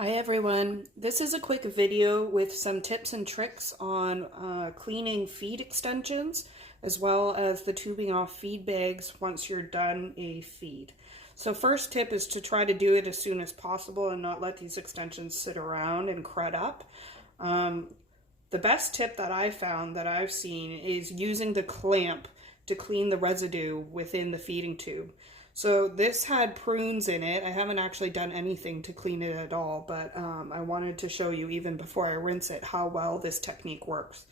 Hi everyone, this is a quick video with some tips and tricks on cleaning feed extensions as well as the tubing off feed bags once you're done a feed. So first tip is to try to do it as soon as possible and not let these extensions sit around and crud up. The best tip that I found that I've seen is using the clamp to clean the residue within the feeding tube. So this had prunes in it. I haven't actually done anything to clean it at all, but I wanted to show you even before I rinse it how well this technique works.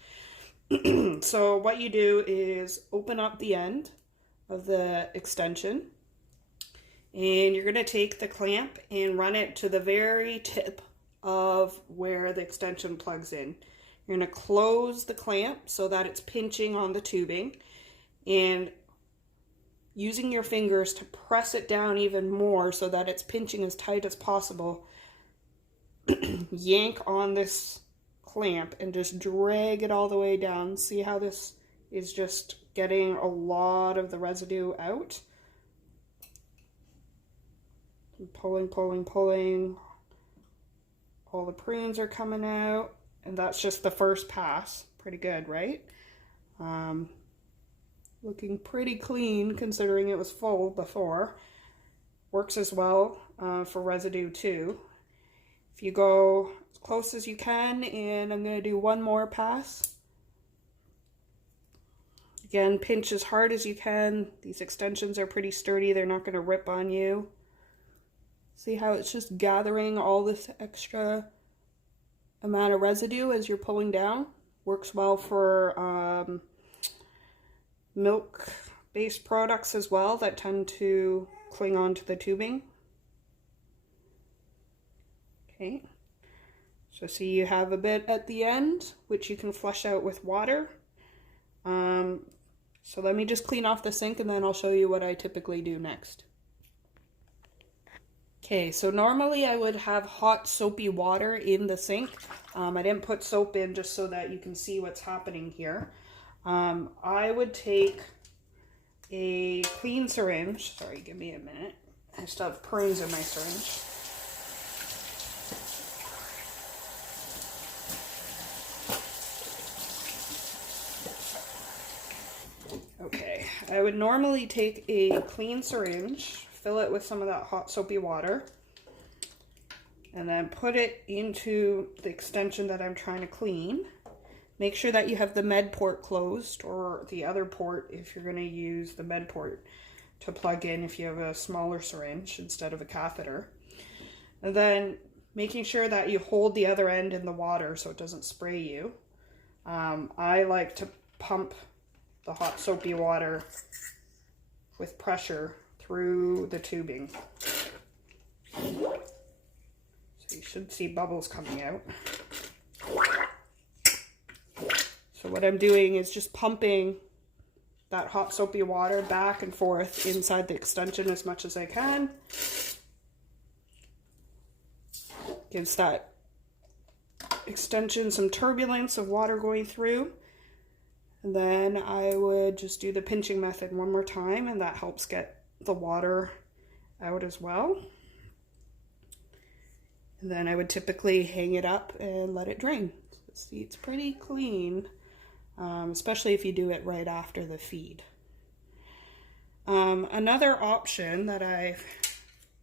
So what you do is open up the end of the extension and you're going to take the clamp and run it to the very tip of where the extension plugs in. You're going to close the clamp so that it's pinching on the tubing and using your fingers to press it down even more so that it's pinching as tight as possible. Yank on this clamp and just drag it all the way down. See how this is just getting a lot of the residue out? And pulling, pulling, pulling. All the prunes are coming out, and that's just the first pass. Pretty good, right? Looking pretty clean considering it was full before. Works as well for residue too. If you go as close as you can, and I'm going to do one more pass. Again, pinch as hard as you can. These extensions are pretty sturdy. They're not going to rip on you. See how it's just gathering all this extra amount of residue as you're pulling down? Works well for milk-based products as well that tend to cling onto the tubing. Okay, so see you have a bit at the end, which you can flush out with water. So let me just clean off the sink and then I'll show you what I typically do next. Okay, so normally I would have hot soapy water in the sink. I didn't put soap in just so that you can see what's happening here. I would take a clean syringe. Sorry, give me a minute. I still have prunes in my syringe. Okay, I would normally take a clean syringe, fill it with some of that hot soapy water, and then put it into the extension that I'm trying to clean. Make sure that you have the med port closed, or the other port if you're going to use the med port to plug in if you have a smaller syringe instead of a catheter. And then making sure that you hold the other end in the water so it doesn't spray you. I like to pump the hot soapy water with pressure through the tubing. So you should see bubbles coming out. So what I'm doing is just pumping that hot soapy water back and forth inside the extension as much as I can. Gives that extension some turbulence of water going through. And then I would just do the pinching method one more time, and that helps get the water out as well. And then I would typically hang it up and let it drain. So see, it's pretty clean. Especially if you do it right after the feed. Another option that I've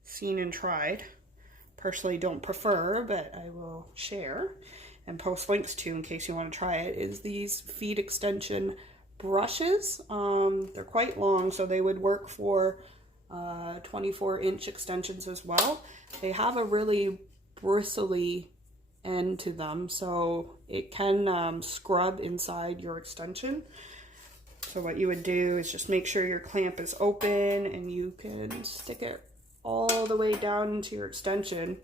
seen and tried, personally don't prefer, but I will share and post links to in case you want to try it, is these feed extension brushes. They're quite long, so they would work for 24-inch extensions as well. They have a really bristly end to them, so it can scrub inside your extension. So what you would do is just make sure your clamp is open and you can stick it all the way down into your extension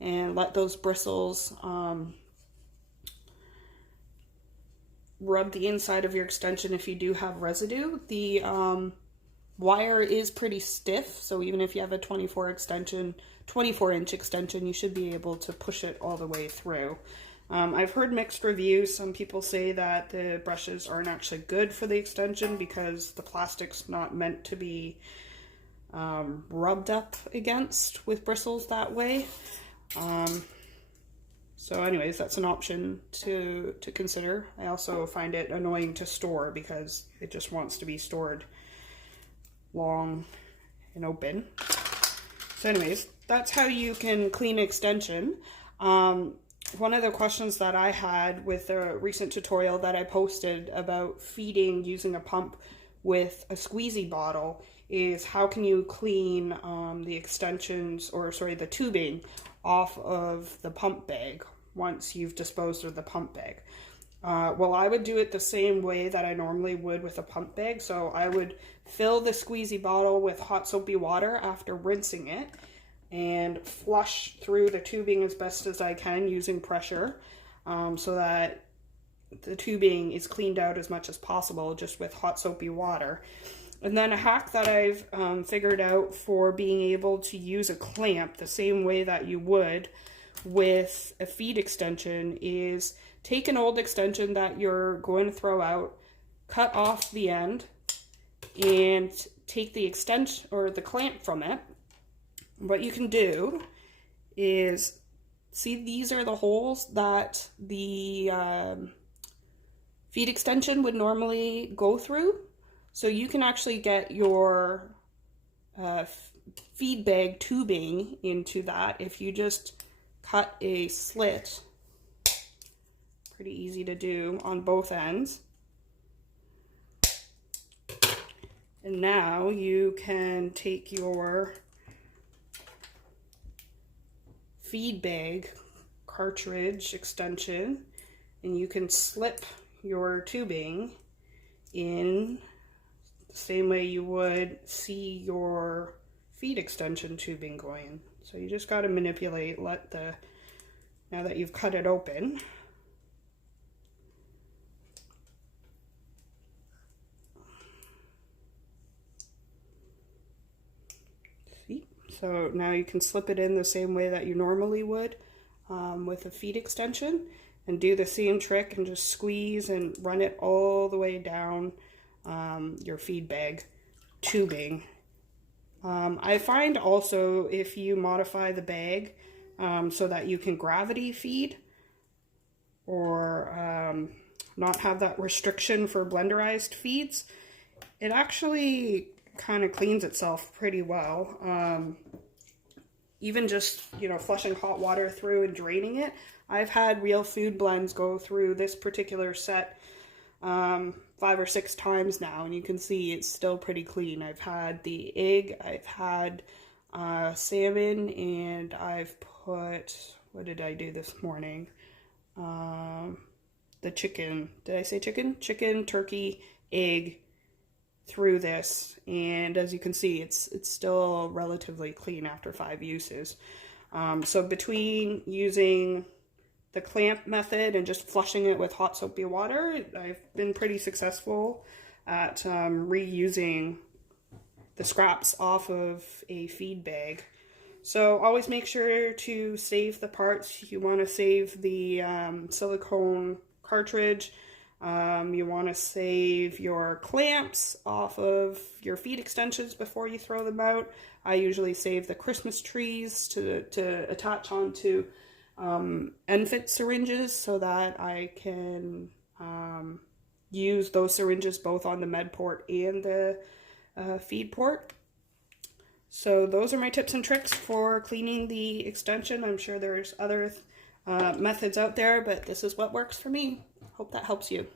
and let those bristles rub the inside of your extension if you do have residue. The wire is pretty stiff, so even if you have a 24-inch extension, you should be able to push it all the way through. I've heard mixed reviews. Some people say that the brushes aren't actually good for the extension because the plastic's not meant to be rubbed up against with bristles that way. So anyways, that's an option to consider. I also find it annoying to store because it just wants to be stored long and open. So anyways, that's how you can clean extension. One of the questions that I had with a recent tutorial that I posted about feeding using a pump with a squeezy bottle is how can you clean the extensions, or sorry, the tubing off of the pump bag once you've disposed of the pump bag. Well, I would do it the same way that I normally would with a pump bag. So I would fill the squeezy bottle with hot soapy water after rinsing it and flush through the tubing as best as I can using pressure, so that the tubing is cleaned out as much as possible just with hot soapy water. And then a hack that I've figured out for being able to use a clamp the same way that you would with a feed extension is take an old extension that you're going to throw out, cut off the end, and take the extension or the clamp from it. What you can do is, see, these are the holes that the feed extension would normally go through. So you can actually get your feed bag tubing into that if you just cut a slit. Pretty easy to do on both ends. And now you can take your feed bag cartridge extension and you can slip your tubing in the same way you would see your feed extension tubing going. So you just got to manipulate, now that you've cut it open. See? So now you can slip it in the same way that you normally would with a feed extension, and do the same trick and just squeeze and run it all the way down your feed bag tubing. I find also if you modify the bag so that you can gravity feed, or not have that restriction for blenderized feeds, it actually kind of cleans itself pretty well. Even just, you know, flushing hot water through and draining it. I've had Real Food blends go through this particular set 5 or 6 times now, and you can see it's still pretty clean. I've had the egg, I've had salmon, and I've put, what did I do this morning? The chicken, did I say chicken? Chicken, turkey, egg through this, and as you can see, it's still relatively clean after 5 uses. So between using the clamp method and just flushing it with hot soapy water, I've been pretty successful at reusing the scraps off of a feed bag. So always make sure to save the parts. You want to save the silicone cartridge. You want to save your clamps off of your feed extensions before you throw them out. I usually save the Christmas trees to attach onto end-fit syringes so that I can use those syringes both on the med port and the feed port. So those are my tips and tricks for cleaning the extension. I'm sure there's other methods out there, but this is what works for me. Hope that helps you.